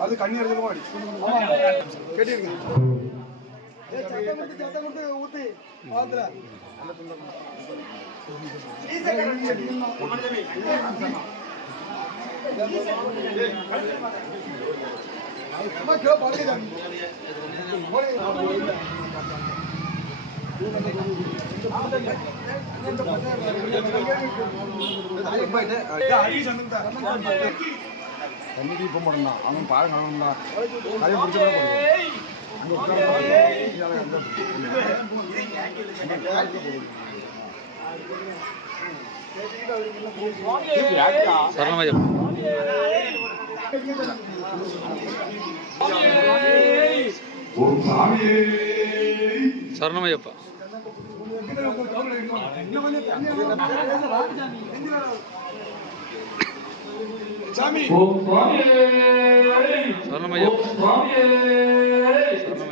அது கண்ணி எடுத்து மாடி கேட்டிருங்க ஊத்தி. பாத்துல தண்ணிக்கு இப்போ மட்டும் தான் அவன் பாரு கணவன் தான் அதையும் பிடிச்ச கூட சரணமயம் சாமியே சரணமயப்பா. சாமி. ஓம் சுவாமியே.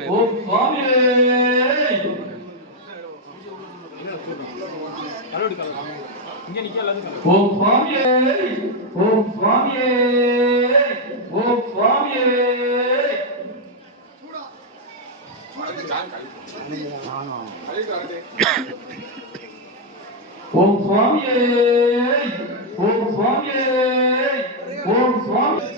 ஓம் சுவாமியே. ஓம் சுவாமியே. ஓம் சுவாமியே ஓம் சுவாமியே ஓம் சுவாமி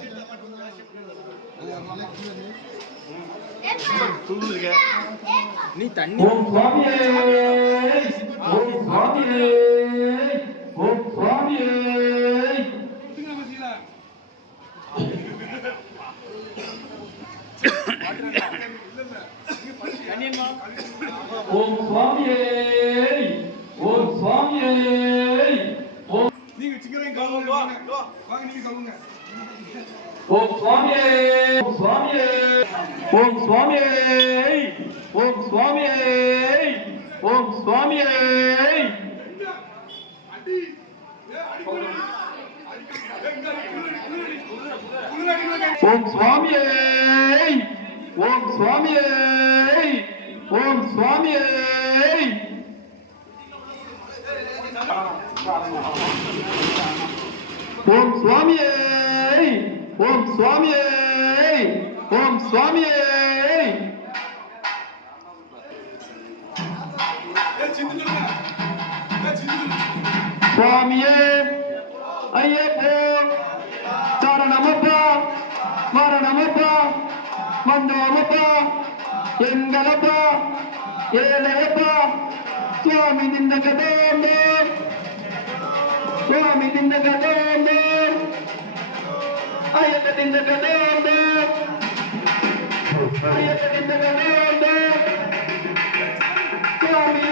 நீ தண்ணி ஓம் சுவாமியே ஓம் சுவாமியே ஓம் சுவாமியே ஓம் சுவாமியே ஓம் சுவாமியே ஓம் சுவாமியே ஓம் நீங்க சிக்கரையும் கழுவுங்க. வாங்க நீங்க கழுவுங்க. ஓம் சுவாமியே ஓம் சுவாமியே ஓம் சுவாமியே ஓம் சுவாமியே ஓம் சுவாமியே. அடி. ஓம் சுவாமியே ஓம் சுவாமியே. ஓம் சுவாமியே! ஓம் சுவாமியே! ஓம் சுவாமியே! ஓம் சுவாமியே! சுவாமியே! ஐயப்போ சரணமப்பா! மரணமப்பா! வந்தோமப்பா எங்களப்பா ஏழையப்பா சுவாமி நின்ன கதோண்டு சுவாமி நின்ன கதோண்டு ஐயப்ப நின்ன கதோண்டு ஐயப்ப நின்ன கதோண்டு சுவாமி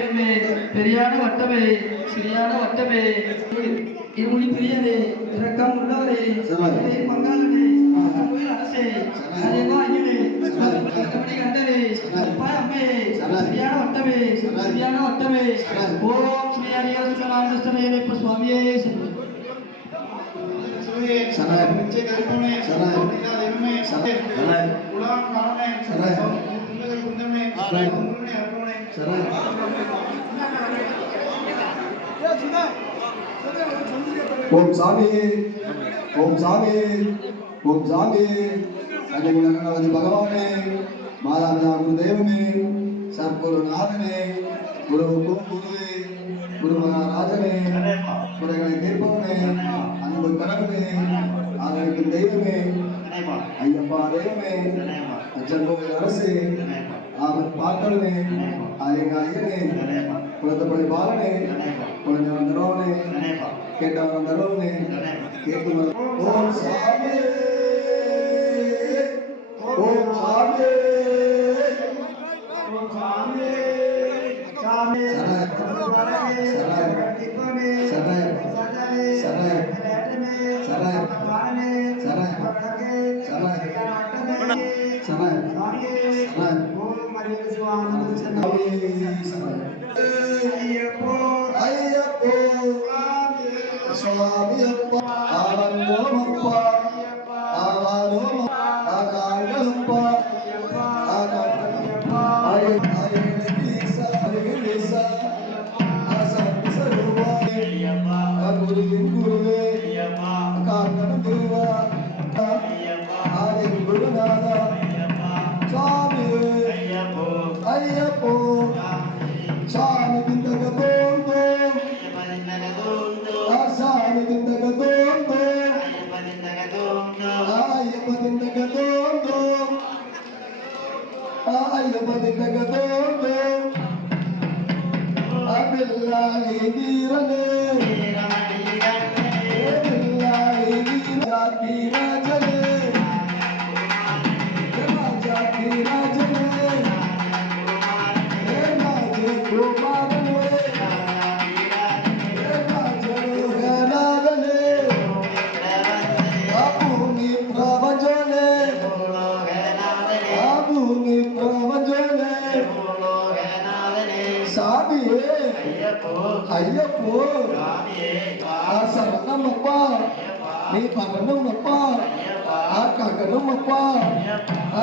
தெய்வமே பெரியான வட்டமே சிறியான வட்டமே. இருமொழி பிரியனே இரக்கம் உள்ளவரே. பங்காளனே அரசே. கட்டமணி கண்டனே. அம்மே. சிறியான வட்டமே சிறியான வட்டமே. ஓம் ஸ்ரீ ஹரியா சுத்தநாராயண சுவாமியே. சரணம். ஓம் சாமி ஓம் சாமி ஓம் சாமி அன்னைக்கு கணபதி பகவானே மாதாபிதா குரு தெய்வமே சத்குரு நாதனே குரு குருவே குரு மகாராஜனே குறைகளை தீர்ப்பவனே அன்பு கடவுளே ஆதரிக்கும் தெய்வமே ஐயப்பா தெய்வமே ಪಾತ್ರನೇ ಆಲಿಂಗ ಅಯ್ಯನೇ ಕುಳಿತ ಬಳಿ ಬಾಲನೆ ಕುಳಿತವನ ದರೋವನೆ ಕೇಟವನ ದರೋವನೆ ಕೇತು ಓಂ ಸ್ವಾಮಿ ಓಂ ಸ್ವಾಮಿ ಓಂ ಸ್ವಾಮಿ ಸ್ವಾಮಿ ಸದಾಯ ಸದಾಯ ಸದಾಯ ಸದಾಯ ಸದಾಯ ಸದಾಯ ಸದಾಯ ಸದಾಯ ஆனந்தோமப்ப ஆவானோம ஆகாங்களப்ப ஆசவனமப்பா நீ பரணமப்பா ஆ கங்கனமப்பா ஆ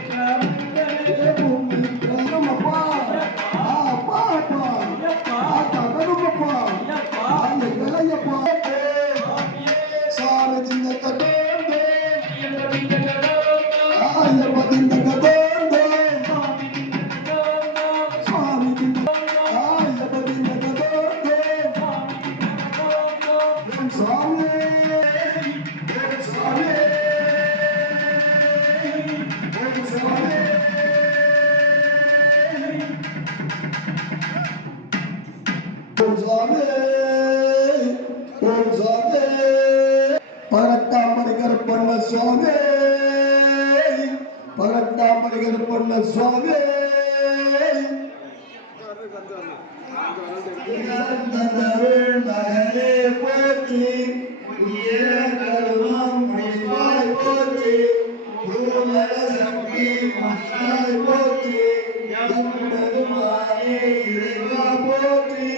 பரட்டாம்படிகர் பண்ண சுவாமி பரட்டாம்படிகர் பண்ண சுவாமி தந்தருள் போற்றி போற்றி சக்தி போற்றி போற்றி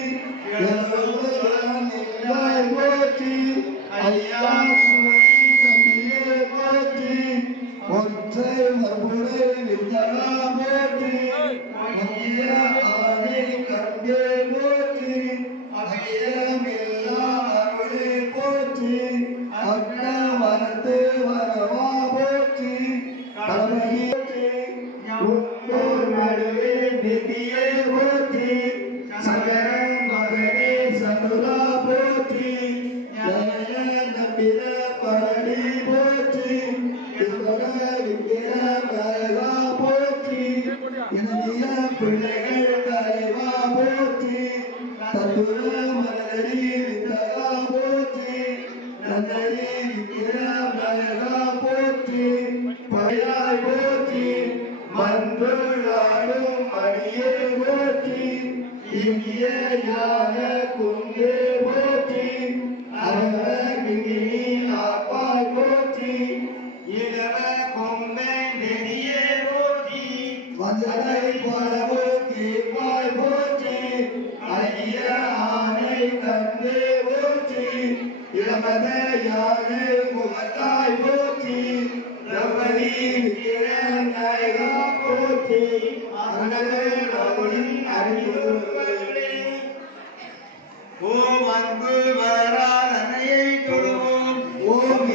ஓம் அன்பு வரால் தொழுவோம் ஓம்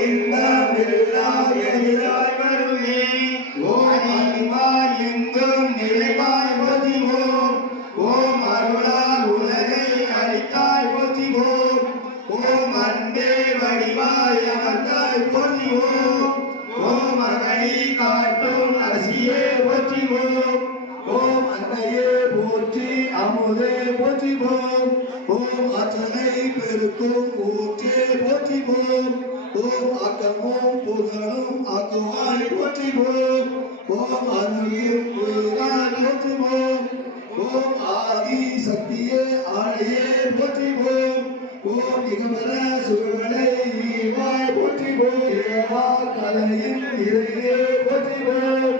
ஓம் நிகமர சுகங்களை ஈவாய் போற்றிவோம் கலையின் இறையே போற்றிவோம்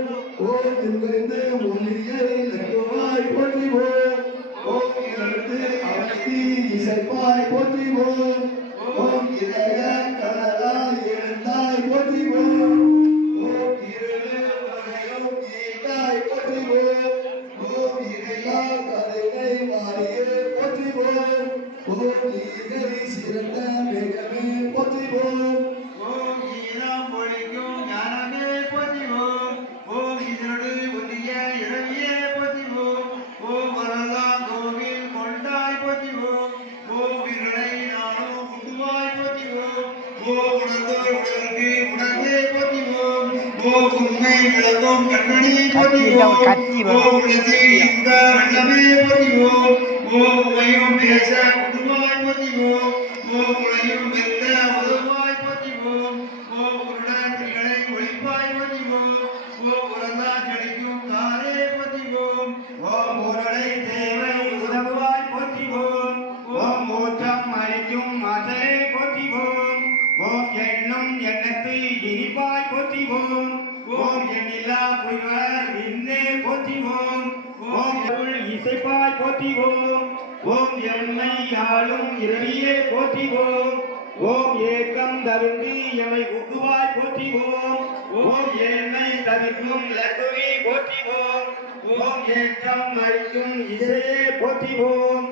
போற்றிவோம் ஓம் உலகை இந்த வண்ணமே போற்றிவோம் ஓம் உமையும் பேச உண்டுவாய் போற்றிவோம் ஓம் உலகையும் தவிர்க்கும் லக்குவி போற்றிவோம். ஓம் ஏற்றம் அளிக்கும் இசையே போற்றிவோம்.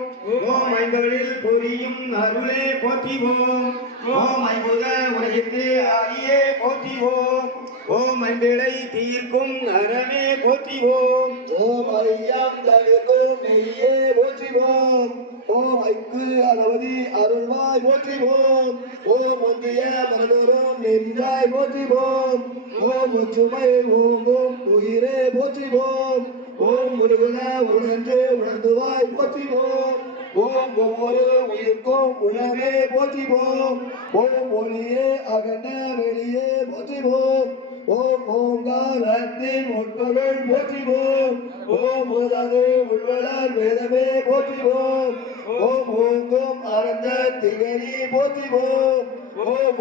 ஓம் ஐந்தொழில் புரியும் அருளே போற்றிவோம். ஓம் ஐம்புத உலகிற்கு ஆகியே போற்றிவோம். ஓம் ஐம்பிழை தீர்க்கும் அறமே போற்றிவோம். ஓம் ஐயம் தவிர்க்கும் மெய்யே போற்றிவோம். ஓம் ஐக்கு அளவதி அருள்வாய் போற்றிவோம். ஓம் ஒன்றிய மனதோறும் நின்றாய் போற்றிவோம். ஓம் ஒற்றுமை ஓங்கும் உயிரே போற்றிவோம். ஓம் முருகன உணர்ந்து உணர்ந்துவாய் போற்றிவோம். ஓம் ஒவ்வொரு உயிர்க்கும் உணவே போற்றிவோம். ஓம் ஒளியே அகன வெளியே போற்றிவோம். ஓம் ஓங்காரத்தின் உட்பொருள் போற்றிவோம். ஓம் உதது உள்வளர் வேதமே போற்றிவோம். ஓம் ஓங்கும் அறந்த திகழி போற்றிவோம். ஓம்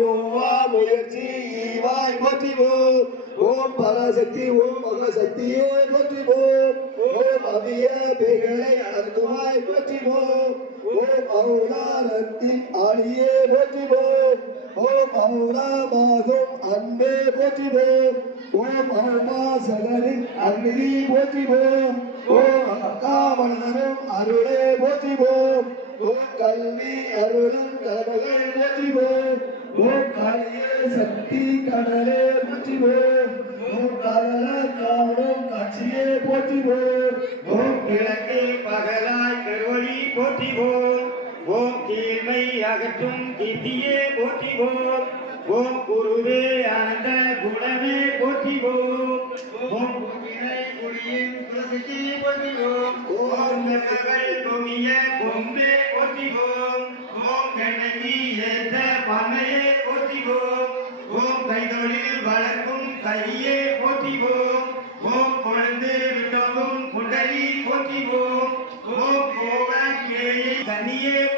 முயற்சி ஈவாய் போற்றிவோம் ஓம் பராசக்தி ஓம் மகசக்தியே போற்றிவோம் ஓம் அவிய பேய்களை அடக்குவாய் போற்றிவோம் ஓம் அவுடாரத்தின் ஆடியே போற்றிவோம் ஓம் அவுடாமாகும் அன்பே போற்றிவோம் ஓம் அவுமா சகரின் அன்பினி போற்றிவோம் ஓம் அக்காவணரும் அருளே போற்றிவோம் ஓம் கல்வி அருளும் கடமைகள் போற்றிவோம் ஓ காளியே சக்தி கடலே போற்றிவோம் ஓ கடல காணும் காட்சியே போற்றிவோம். ஓ கிழக்கு பகலாய் பெருவழி போற்றிவோம். ஓ கீழ்மை அகற்றும் கீர்த்தியே போற்றிவோம். ஓம் குருவே ஆனந்த குணமே போற்றிவோம். ஓம் குவினை குடியின் துளசிக்கு போற்றிவோம். ஓம் நகர்கள் குமிய கொம்பே போற்றிவோம். ஓம் கண்ணகி ஏற்ற பண்ணையே போற்றிவோம். ஓம் கைதொழில் வளர்க்கும் கையே போற்றிவோம். ஓம் குழந்து குண்டலி போற்றிவோம். ஓம் கோவக்கேயை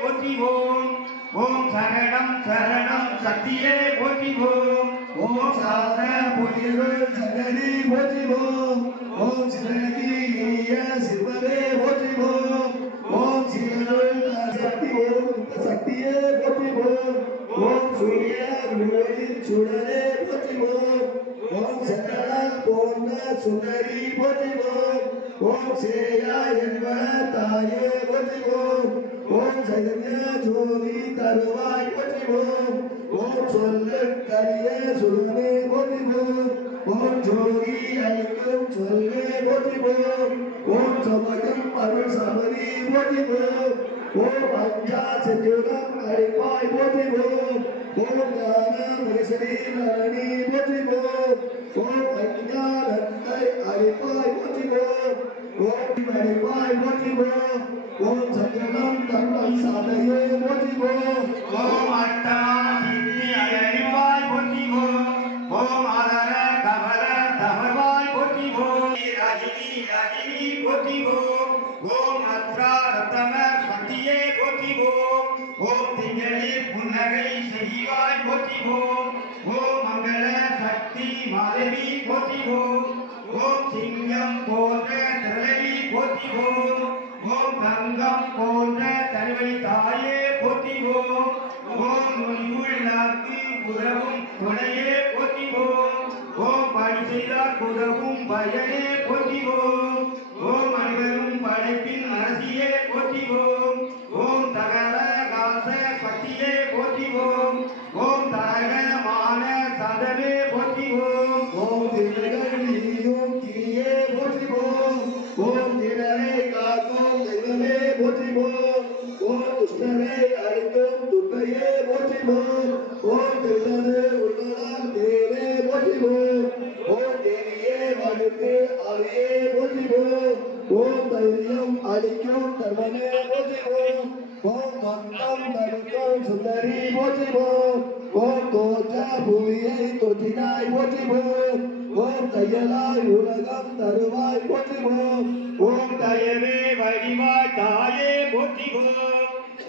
போற்றிவோம். ஓம் சரணம் சரணம் சக்தியே போற்றிவோம். ஓம் சார பொழிவு சங்கரி போற்றிவோம். ஓம் சிவகிரிய சிவரே போற்றிவோம். ஓம் சிவனுள் சக்தி ஓம் சக்தியே போற்றிவோம். ஓம் சூரிய குருவின் சுடரே போற்றிவோம். ஓம் சக்கரம் போன்ற சுந்தரி போற்றிவோம். ஓம் சேயா என்ப தாயே போற்றிவோம். ஓம் ஓம் சைதன்ய ஜோதி தருவாய் போற்றிவோம். ஓம் சொல்லுக்கரிய கரிய சுடரே போற்றிவோம். ஓம் ஜோதி அளிக்கும் சொல்லே போற்றிவோம். ஓம் சமயம் அருள் சபரி போற்றிவோம். ஓம் அஞ்சா செஞ்சுரம் அடிப்பாய் போற்றிவோம். ஓம் ஞான மகசரி நரணி போற்றிவோம். ஓம் அஞ்ஞானத்தை அடிப்பாய் போற்றிவோம். ஓம் அடிப்பாய் போற்றிவோம். ஓம் சங்கடம் தன்னம் சாதையே போற்றிவோம் ஓம் அட்டா சித்தி அழிவாய் போற்றிவோம் ஓம் ஆதர கமல தமர்வாய் போற்றிவோம் ராஜினி ராஜினி போற்றிவோம் ஓம் அத்ரா ரத்தன சக்தியே போற்றிவோம் ஓம் திங்களி புன்னகை செய்வாய் போற்றிவோம் ஓம் மங்கள சக்தி மாதவி போற்றிவோம் ஓம் சிங்கம் போன்ற திரளவி போற்றிவோம் ஓம் தங்கம் போன்ற தலைவலி தாயே போற்றிவோம். ஓம் நுனியுள் உதவும் துணையே போற்றிவோம். ஓம் பணி செய்தார் உதவும் பயனே போற்றிவோம். சுந்தரி போற்றிவோம் ஓம் தோற்ற புவியை தொற்றினாய் போற்றிவோம் ஓம் தையலாய் உலகம் தருவாய் போற்றிவோம் ஓம் தயவே வடிவாய் தாயே போற்றிவோம்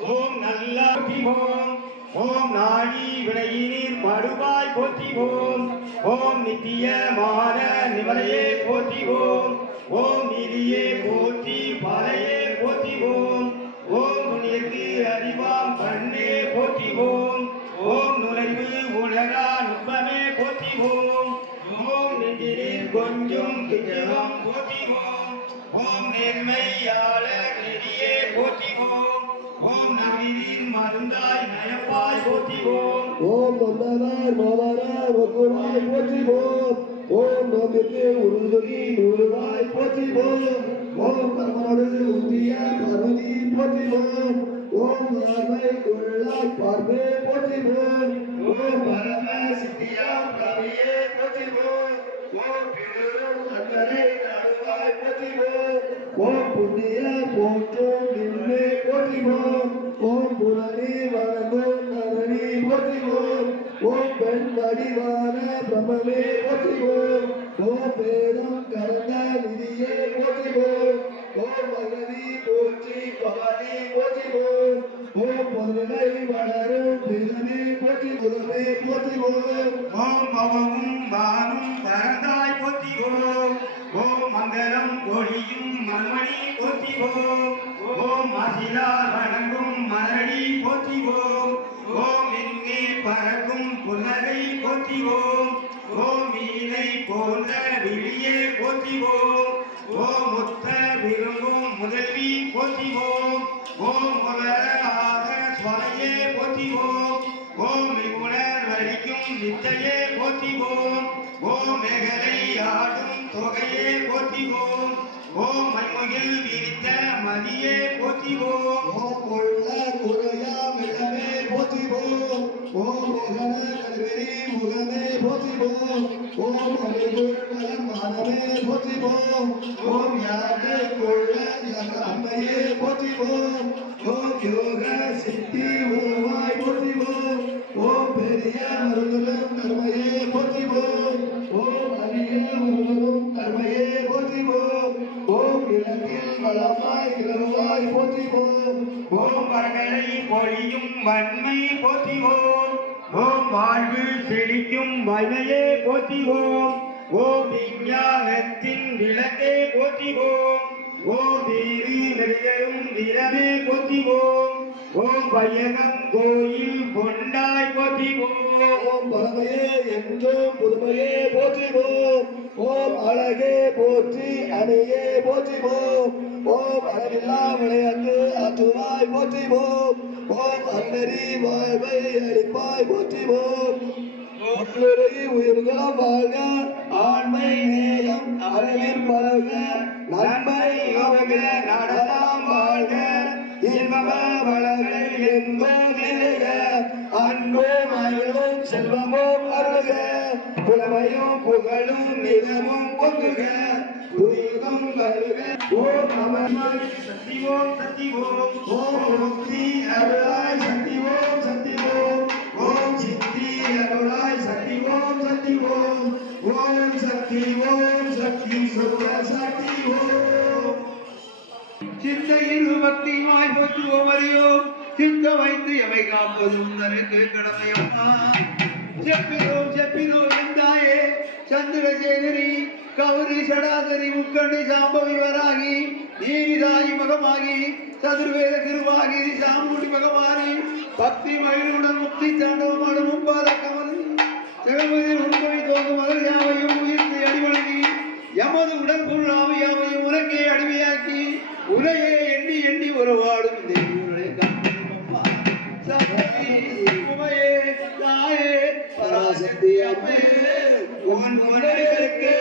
ஓம் நல்ல போற்றிவோம் ஓம் நாடி விடையினீர் படுவாய் போற்றிவோம் ஓம் நித்தியமான நிமலையே போற்றிவோம் ஓம் நிதியே போற்றி பழைய கொஞ்சம் கிச்சகம் போற்றிவோம் ஓம் நேர்மையாளர் நெறியே போற்றிவோம் ஓம் நவீனின் மருந்தாய் நயப்பாய் போற்றிவோம் ஓம் வந்தவர் மலர ஒக்குவாய் போற்றிவோம் ஓம் நோக்கிற்கு உருதுகி நூறுவாய் போற்றிவோம் ஓம் பரமோடு உந்திய பார்வதி போற்றிவோம் ஓம் பார்வை உள்ளாய் பார்வை போற்றிவோம் ஓம் பரம சித்தியா பிரவியே போற்றிவோம் ஓம் பிறரும் அன்பரை நடுவாய் போற்றிவோம். ஓம் புண்ணிய போற்றும் நின்மை போற்றிவோம். ஓம் புரணி வணங்கும் நரணி போற்றிவோம். ஓம் பெண் வடிவான பிரம்மமே போற்றிவோம். ஓம் வேதம் கலந்த நிதியே போற்றிவோம். ஓம் மகதி போற்றி பவானி போற்றிவோம். ஓம் பொருளை வளரும் பிறனே போற்றி குலமே போற்றிவோம் ஓம் பவமும் வானும் பரந்தாய் போற்றிவோம் ஓம் மங்களம் ஒளியும் மண்மணி போற்றிவோம் ஓம் அசிலா வணங்கும் மலடி போற்றிவோம் ஓம் எங்கே பறக்கும் புன்னகை போற்றிவோம் ஓம் மீனை போன்ற விழியே போற்றிவோம் ஓம் முத்த விரும்பும் முதல்வி போற்றிவோம் ஓம் ஓம் முதலாக சுவாமியே போற்றிவோம். ஓம் மிகுணர் வலிக்கும் நித்தையே போற்றிவோம். ஓம் மேகலை ஆடும் தொகையே போற்றிவோம். ஓம் மைமுகில் விரித்த மதியே போற்றிவோம் ஓம் கொள்ள குறையா மிளமே போற்றிவோம் ஓம் முகன கல்வெறி முகமே போற்றிவோம் ஓம் அமிர்குள் மலம் மானமே போற்றிவோம் ஓம் யாகை கொள்ள யாக அம்மையே போற்றிவோம் ஓம் யோக சித்தி உருவாய் போற்றிவோம் ஓம் பெரிய பெரிய மருந்தும் கருமையே போற்றிவோம் ஓம் அரிய மருந்தும் கருமையே போற்றிவோம் ஓம் இலக்கில் வளமாய் இலவாய் போற்றிவோம் ஓம் வரங்களை பொழியும் வன்மை போற்றிவோம். ஓம் வாழ்வு செழிக்கும் வன்மையே போற்றிவோம். ஓம் விஞ்ஞானத்தின் விளக்கே போற்றிவோம். ஓம் தேவி நிறையரும் திறமே போற்றிவோம். ஓம் பயணம் கோயில் கொண்டாய் போற்றிவோம். ஓம் பரமையே என்றும் புதுமையே போற்றிவோம். ஓம் அழகே போற்றி அணையே போற்றிவோம். ஓம் அளவில்லா விளையாட்டு ஆற்றுவாய் போற்றிவோம். ஓம் அன்னறி வாழ்வை அளிப்பாய் போற்றிவோம். உட்லுறை உயிர்கள் வாழ்க. ஆண்மை நேயம் அறவில் பழக நன்மை யோக வாழ்க. இன்பம வளங்கள் என்போம் நிறைக அன்பும் அயலும் அருக புலமையும் புகழும் நிலமும் பொங்குக. துயிலும் வருக. ஓம் நம சக்தி ஓம் சக்தி ஓம் ஓம் முக்தி அருளாய் சக்தி ஓம் சக்தி ஓம் ஓம் சித்தி அருளாய் சக்தி ஓம் சக்தி ஓம் ஓம் சக்தி ஓம் சக்தி சக்தி ஓம் சிந்தையில் பக்தியுமாய் போற்றுவோம் அறியோம் சித்த வைத்து எவை காப்பதும் தனக்கு கடமையம்மா செப்பினோம் செப்பினோம் என்றாயே சந்திரசேகரி கௌரி சடாதரி முக்கண்ணி சாம்பவி வராகி நீரிதாயி மகமாகி சதுர்வேத கிருவாகி சாமுடி மகமாரி பக்தி மகிழுடன் முக்தி தாண்டவமாடும் முப்பாத கமலி ஜெகமதில் உண்மை தோங்கும் உயிர்த்து அடிவழங்கி எமது ஆவியாவையும் உனக்கே அடிமையாக்கி உலகே எண்ணி எண்ணி ஒருவாடும் இந்த ஊரை காப்போமப்பா சபரி உமையே பராசக்தி அம்மையே உன் உணர்வுக்கு